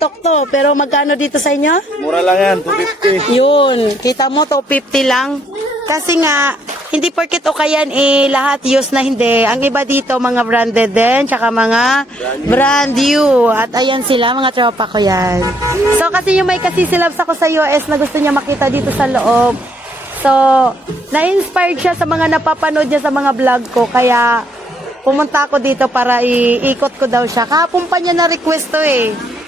TikTok to. Pero magkano dito sa inyo? Mura lang yan, 250. Yun, kita mo to 50 lang. Kasi nga, hindi porket o kayan lahat use na hindi. Ang iba dito, mga branded din, tsaka mga brand new. At ayan sila, mga tropa ko yan. So, kasi yung may kasisilabs ako sa US na gusto niya makita dito sa loob. So, na-inspired siya sa mga napapanood niya sa mga vlog ko. Kaya, pumunta ako dito para iikot ko daw siya. Kahapon pa niya na-request to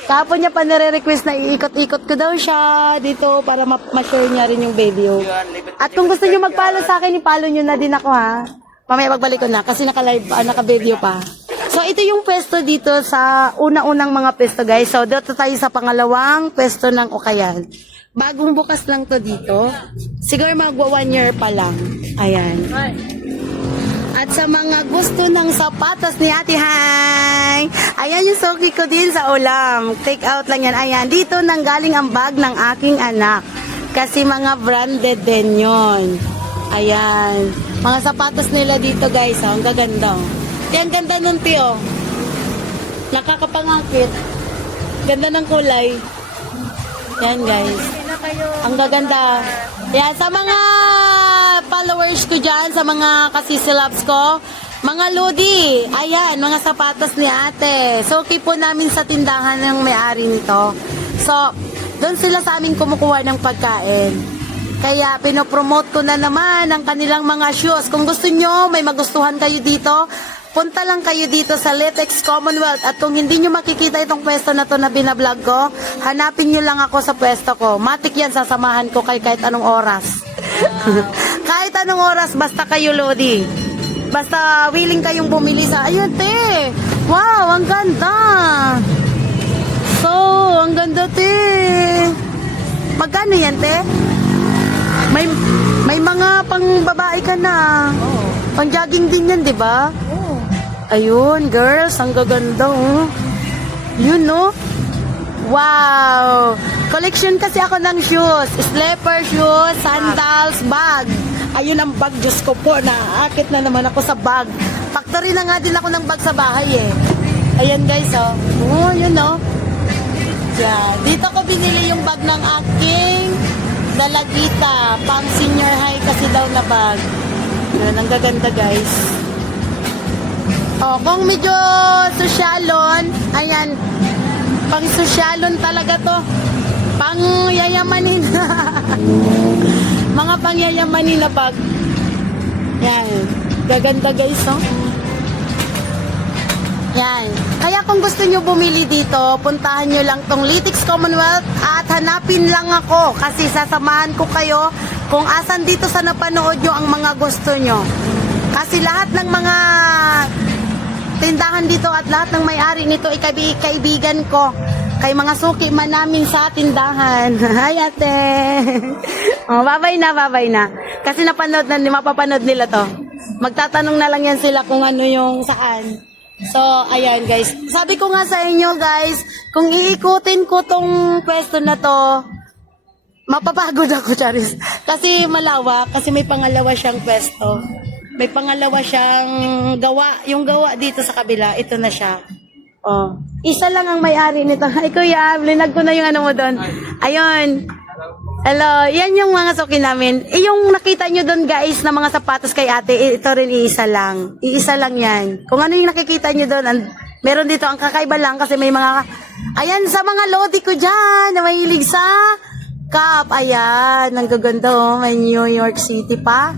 Kahapon niya pa nire-request na iikot-ikot ko daw siya dito para ma-share niya rin yung video. At kung gusto niyo mag-follow sa akin, i-follow niyo na din ako ha. Mamaya magbalik ko na kasi naka-live, naka-video pa. So ito yung pwesto dito sa una-unang mga pwesto guys. So dito tayo sa pangalawang pwesto ng Ukayan. Bagong bukas lang to dito. Siguro magwa 1 year pa lang. Ayan. At sa mga gusto ng sapatos ni Ate Hai, ayan yung suki ko din sa ulam. Take out lang yan. Ayan, dito nanggaling ang bag ng aking anak. Kasi mga branded din yon. Ayan. Mga sapatos nila dito guys. Ang gaganda. Yan, ganda nun Tio. Nakakapangakit. Ganda ng kulay. Yan guys. Ang gaganda. Yan, sa mga followers ko dyan, sa mga kasisilabs ko, mga Lodi, ayan, mga sapatos ni ate. So, po namin sa tindahan ng may-ari nito. So, doon sila sa amin kumukuha ng pagkain. Kaya, pinopromote ko na naman ang kanilang mga shoes. Kung gusto nyo, may magustuhan kayo dito, punta lang kayo dito sa Litex Commonwealth. At kung hindi nyo makikita itong pwesto na to na binablog ko, hanapin nyo lang ako sa pwesto ko. Matik yan, sasamahan ko kayo kahit anong oras. Kahit anong oras, basta kayo Lodi. Basta willing kayong bumili sa... Ayun, te! Wow, ang ganda! So, ang ganda, te! Magkano yan, te? May mga pang babae ka na. Pang jogging din yan, di ba? Ayun, girls, ang gaganda, oh. Yun, no? Wow! Collection kasi ako ng shoes. Slipper shoes, sandals, bag. Ayun ang bag, Diyos ko po. Naakit na naman ako sa bag. Factory na nga din ako ng bag sa bahay, Ayan, guys, oh. Oh, yun, oh. Yeah. Dito ko binili yung bag ng aking dalagita. Pang senior high kasi daw na bag. Yun, ang gaganda, guys. Oh, kung medyo sosyalon, ayan, pang sosyalon talaga to. Pang yayamanin. Mga pang yayamanin na bag. Yan. Gaganda guys, oh. Yan. Kaya kung gusto nyo bumili dito, puntahan nyo lang tong Litex Commonwealth at hanapin lang ako kasi sasamahan ko kayo kung asan dito sa napanood nyo ang mga gusto nyo. Kasi lahat ng mga tindahan dito at lahat ng may-ari nito ay kaibigan ko. Kay mga suki man namin sa tindahan. Hi, ate. Oh, babay na. Kasi mapapanood nila to. Magtatanong na lang yan sila kung ano yung saan. So, ayan guys. Sabi ko nga sa inyo guys, kung iikutin ko tong pwesto na to, mapapagod ako, Charis. Kasi malawak, kasi may pangalawa siyang pwesto. May pangalawa siyang gawa. Yung gawa dito sa kabila, ito na siya. Oh. Isa lang ang may-ari nito. Ay, kuya, linag ko na yung ano mo doon. Ayun. Hello. Yan yung mga suki namin. Yung nakita nyo doon, guys, na mga sapatos kay ate, ito rin iisa lang. Iisa lang yan. Kung ano yung nakikita nyo doon, meron dito, ang kakaiba lang kasi may mga... Ayan, sa mga Lodi ko dyan, na mahilig sa cup. Ayan, ang gaganda, oh. May New York City pa.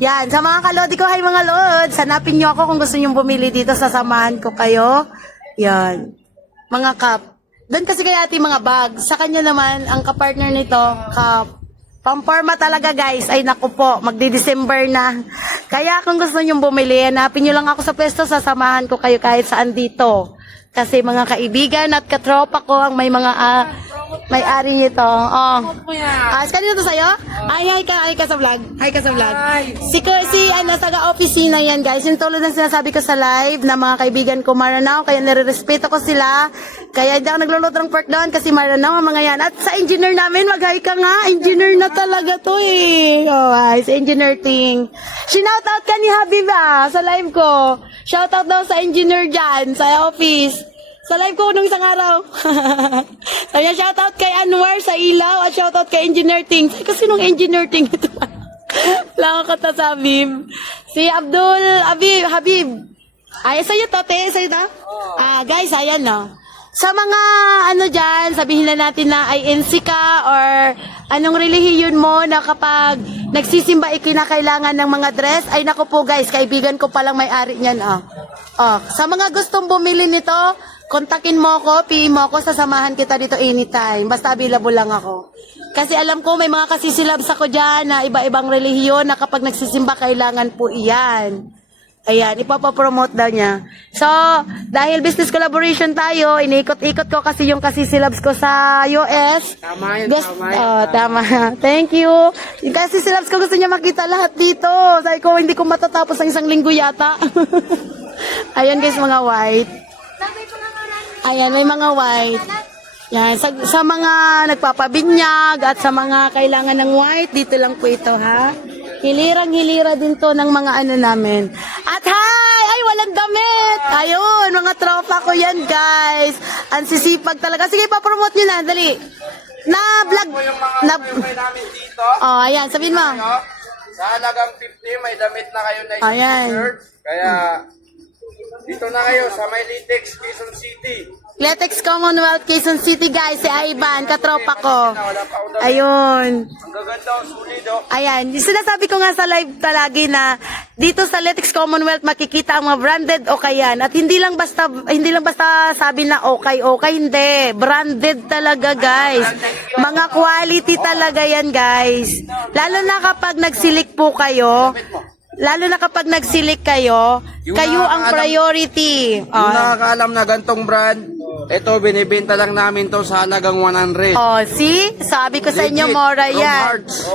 Yan, sa mga kalodi ko, hi mga Lods, hanapin nyo ako kung gusto nyo bumili dito, sasamahan ko kayo. Yan, mga cup. Doon kasi kaya ati mga bag. Sa kanya naman, ang kapartner nito, cup. Pamporma talaga guys, ay naku po, magdi-December na. Kaya kung gusto nyo bumili, hanapin nyo lang ako sa pwesto, sasamahan ko kayo kahit saan dito. Kasi mga kaibigan at katropa ko ang may mga may-ari nito. Oh. Kanino to sa'yo? Ay, hi ka sa vlog. Hi ka sa vlog. Si taga-opisina yan, guys. Yung tulad ng sinasabi ko sa live na mga kaibigan ko Maranao, kaya nire-respeto ko sila. Kaya hindi ako nagluluto ng pork doon kasi Maranao ang mga yan. At sa engineer namin, mag-hi ka nga. Engineer na talaga to eh. Oh, ay, sa engineer ting. Shoutout ka ni Habiba sa live ko. Shoutout daw sa engineer dyan, sa office. Sa live ko nung isang araw. Ayan, shoutout kay Anwar sa ilaw at shoutout kay Engineer Ting. Kasi nung Engineer Ting ito pa. Lang ako sa Habib. Si Abdul, Habib. Ay, sa'yo to, te? Sa'yo to? Guys, ayan, no. Sa mga, dyan, sabihin na natin na INC ka or anong relihiyon mo na kapag nagsisimba ikinakailangan ng mga dress, ay naku po guys, kaibigan ko palang may-ari niyan, sa mga gustong bumili nito, kontakin mo ako, PM mo ako, sasamahan kita dito anytime. Basta available lang ako. Kasi alam ko may mga kasisilabs ako dyan na iba-ibang relihiyon na kapag nagsisimba kailangan po iyan. Ayan, ipapapromote daw niya. So, dahil business collaboration tayo, iniikot-ikot ko kasi yung kasisilabs ko sa US. Tama yun, tama yun. Tama. Thank you. Yung kasisilabs ko gusto niya makita lahat dito. Sabi ko, hindi ko matatapos ang isang linggo yata. Ayan guys, mga white. Ayan, may mga white. Yan, sa mga nagpapabinyag at sa mga kailangan ng white, dito lang po ito, ha? Hilirang-hilira din to ng mga namin. At hi! Ay, walang damit! Ayun, mga tropa ko yan, guys. Ang sisipag talaga. Sige, papromote nyo na, dali. Na vlog. Po yung mga may namin dito. Oh, ayan, sabihin mo. Sa halagang 50, may damit na kayo na Ayan. t-shirt. Kaya, dito na kayo sa may Litex, Quezon City. Letex Commonwealth, Quezon City, guys. Si Ivan, katropa ko. Ayun. Ang gaganda, sulit, oh. Ayan, sinasabi ko nga sa live talagi na dito sa Letex Commonwealth makikita ang mga branded okay yan. At hindi lang basta sabi na okay, hindi. Branded talaga, guys. Mga quality talaga yan, guys. Lalo na kapag nagsilik po kayo, kayo ang priority. Yung nakakaalam na gantong brand, ito, binibenta lang namin to sa halagang 100. Oh, see? Sabi ko sa inyo, Legit, mora from yan. hearts.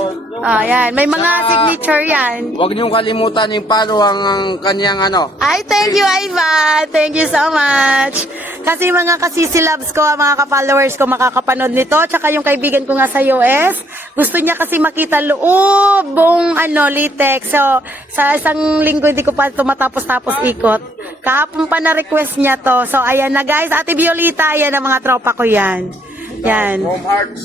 Yan. May mga Saka, signature yan. Huwag niyong kalimutan yung follow ang kanyang Ay, thank you, Ivan. Thank you so much. Kasi mga kasisilabs ko, mga ka-followers ko makakapanood nito. Tsaka yung kaibigan ko nga sa US, gusto niya kasi makita loob buong Litex. So, sa isang linggo hindi ko pa tumatapos-tapos ikot. Kahapon pa na-request niya to. So, ayan na guys. Ate Violita, ayan ang mga tropa ko yan. Yan. From hearts.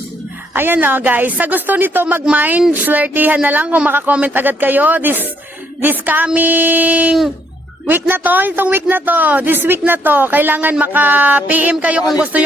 Ayan na guys. Sa gusto nito mag-mind, swertihan na lang kung makakomment agad kayo. This coming week na to, this week na to, kailangan maka-PM kayo kung gusto nyo